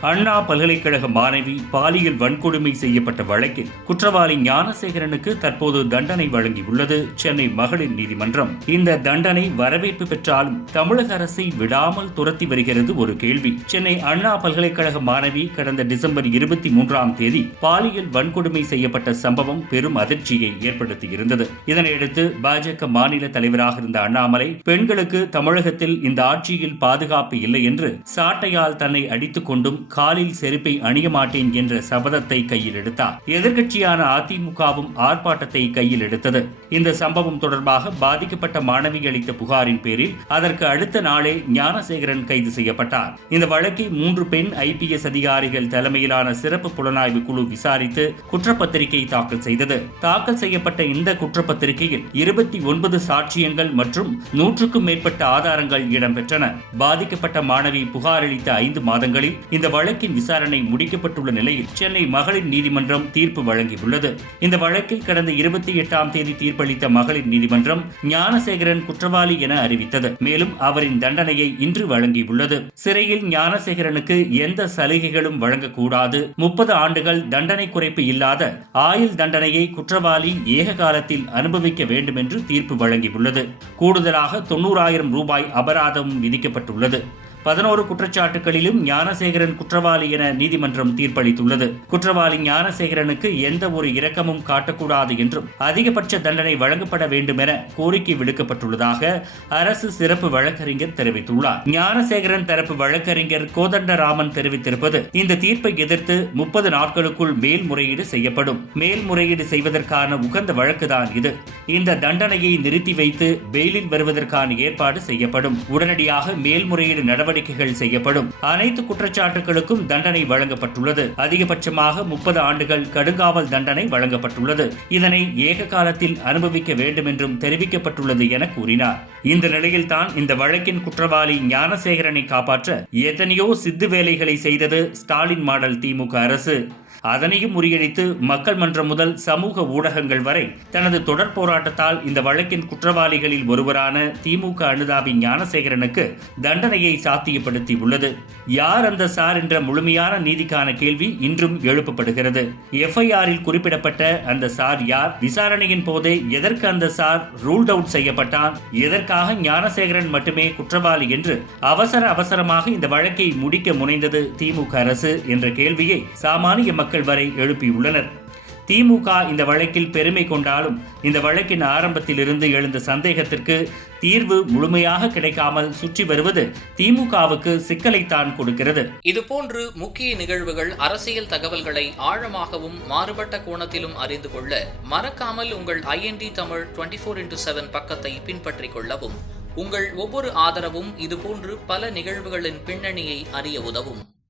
அண்ணா பல்கலைக்கழக மாணவி பாலியல் வன்கொடுமை செய்யப்பட்ட வழக்கில் குற்றவாளி ஞானசேகரனுக்கு தற்போது தண்டனை வழங்கியுள்ளது சென்னை மகளிர் நீதிமன்றம். இந்த தண்டனை வரவேற்பு பெற்றாலும் தமிழக அரசை விடாமல் துரத்தி வருகிறது ஒரு கேள்வி. சென்னை அண்ணா பல்கலைக்கழக மாணவி கடந்த டிசம்பர் இருபத்தி மூன்றாம் தேதி பாலியல் வன்கொடுமை செய்யப்பட்ட சம்பவம் பெரும் அதிர்ச்சியை ஏற்படுத்தியிருந்தது. இதனையடுத்து பாஜக மாநில தலைவராக இருந்த அண்ணாமலை பெண்களுக்கு தமிழகத்தில் இந்த ஆட்சியில் பாதுகாப்பு இல்லை என்று சாட்டையால் தன்னை அடித்துக் கொண்டும் காலில் செருப்பை அணிய மாட்டேன் என்ற சபதத்தை கையில் எடுத்தார். எதிர்கட்சியான அதிமுகவும் ஆர்ப்பாட்டத்தை கையில் எடுத்தது. இந்த சம்பவம் தொடர்பாக பாதிக்கப்பட்ட மாணவி அளித்த புகாரின் பேரில் அதற்கு அடுத்த நாளே ஞானசேகரன் கைது செய்யப்பட்டார். இந்த வழக்கை மூன்று பெண் ஐபிஎஸ் அதிகாரிகள் தலைமையிலான சிறப்பு புலனாய்வு குழு விசாரித்து குற்றப்பத்திரிகை தாக்கல் செய்தது. தாக்கல் செய்யப்பட்ட இந்த குற்றப்பத்திரிகையில் இருபத்தி ஒன்பது சாட்சியங்கள் மற்றும் நூற்றுக்கும் மேற்பட்ட ஆதாரங்கள் இடம்பெற்றன. பாதிக்கப்பட்ட மாணவி புகார் அளித்த ஐந்து மாதங்களில் இந்த வழக்கின் விசாரணை முடிக்கப்பட்டுள்ள நிலையில் சென்னை மகளிர் நீதிமன்றம் தீர்ப்பு வழங்கியுள்ளது. இந்த வழக்கில் கடந்த இருபத்தி எட்டாம் தேதி தீர்ப்பளித்த மகளிர் நீதிமன்றம் ஞானசேகரன் குற்றவாளி என அறிவித்தது. மேலும் அவரின் தண்டனையை இன்று வழங்கியுள்ளது. சிறையில் ஞானசேகரனுக்கு எந்த சலுகைகளும் வழங்கக்கூடாது. முப்பது ஆண்டுகள் தண்டனை குறைப்பு இல்லாத ஆயுள் தண்டனையை குற்றவாளி ஏக காலத்தில் அனுபவிக்க வேண்டும் என்று தீர்ப்பு வழங்கியுள்ளது. கூடுதலாக தொண்ணூறாயிரம் ரூபாய் அபராதமும் விதிக்கப்பட்டுள்ளது. பதினோரு குற்றச்சாட்டுகளிலும் ஞானசேகரன் குற்றவாளி என நீதிமன்றம் தீர்ப்பளித்துள்ளது. குற்றவாளி ஞானசேகரனுக்கு எந்த ஒரு இரக்கமும் காட்டக்கூடாது என்றும் அதிகபட்ச தண்டனை வழங்கப்பட வேண்டும் என கோரிக்கை விடுக்கப்பட்டுள்ளதாக அரசு சிறப்பு வழக்கறிஞர் தெரிவித்துள்ளார். ஞானசேகரன் தரப்பு வழக்கறிஞர் கோதண்டராமன் தெரிவித்திருப்பது இந்த தீர்ப்பை எதிர்த்து முப்பது நாட்களுக்குள் மேல்முறையீடு செய்யப்படும். மேல்முறையீடு செய்வதற்கான உகந்த வழக்குதான் இது. இந்த தண்டனையை நிறுத்தி வைத்து பெயிலில் வருவதற்கான ஏற்பாடு செய்யப்படும். உடனடியாக மேல்முறையீடு நடவடிக்கைகள் செய்யப்படும். அனைத்து குற்றச்சாட்டுகளுக்கும் தண்டனை வழங்கப்பட்டுள்ளது. அதிகபட்சமாக முப்பது ஆண்டுகள் கடுங்காவல் தண்டனை வழங்கப்பட்டுள்ளது. இதனை ஏக காலத்தில் அனுபவிக்க வேண்டும் என்றும் தெரிவிக்கப்பட்டுள்ளது என கூறினார். இந்த நிலையில்தான் இந்த வழக்கின் குற்றவாளி ஞானசேகரனை காப்பாற்ற எத்தனையோ சித்து வேலைகளை செய்தது ஸ்டாலின் மாடல் திமுக அரசு. அதனையும் முறியடித்து மக்கள் மன்றம் முதல் சமூக ஊடகங்கள் வரை தனது தொடர் போராட்டத்தால் இந்த வழக்கின் குற்றவாளிகளில் ஒருவரான திமுக அனுதாபி ஞானசேகரனுக்கு தண்டனையை சாத்தியப்படுத்தி உள்ளது. யார் அந்த சார் என்ற முழுமையான நீதிக்கான கேள்வி இன்றும் எழுப்பப்படுகிறது. எஃப்ஐஆரில் குறிப்பிடப்பட்ட அந்த சார் யார்? விசாரணையின் போதே எதற்கு அந்த சார் ரூல்ட் அவுட் செய்யப்பட்டான்? எதற்காக ஞானசேகரன் மட்டுமே குற்றவாளி என்று அவசர அவசரமாக இந்த வழக்கை முடிக்க முனைந்தது திமுக அரசு? என்ற கேள்வியை சாமானிய மக்கள் வரை எழுப்பியுள்ளனர். திமுக இந்த வழக்கில் பெருமை கொண்டாலும் இந்த வழக்கின் ஆரம்பத்திலிருந்து எழுந்த சந்தேகத்திற்கு தீர்வு முழுமையாக கிடைக்காமல் சுற்றி வருவது திமுகவுக்கு சிக்கலைத்தான் கொடுக்கிறது. இதுபோன்று முக்கிய நிகழ்வுகள் அரசியல் தகவல்களை ஆழமாகவும் மாறுபட்ட கோணத்திலும் அறிந்து கொள்ள மறக்காமல் உங்கள் I N D Tamil twenty four into seven பக்கத்தை பின்பற்றிக் கொள்ளவும். உங்கள் ஒவ்வொரு ஆதரவும் இதுபோன்று பல நிகழ்வுகளின் பின்னணியை அறிய உதவும்.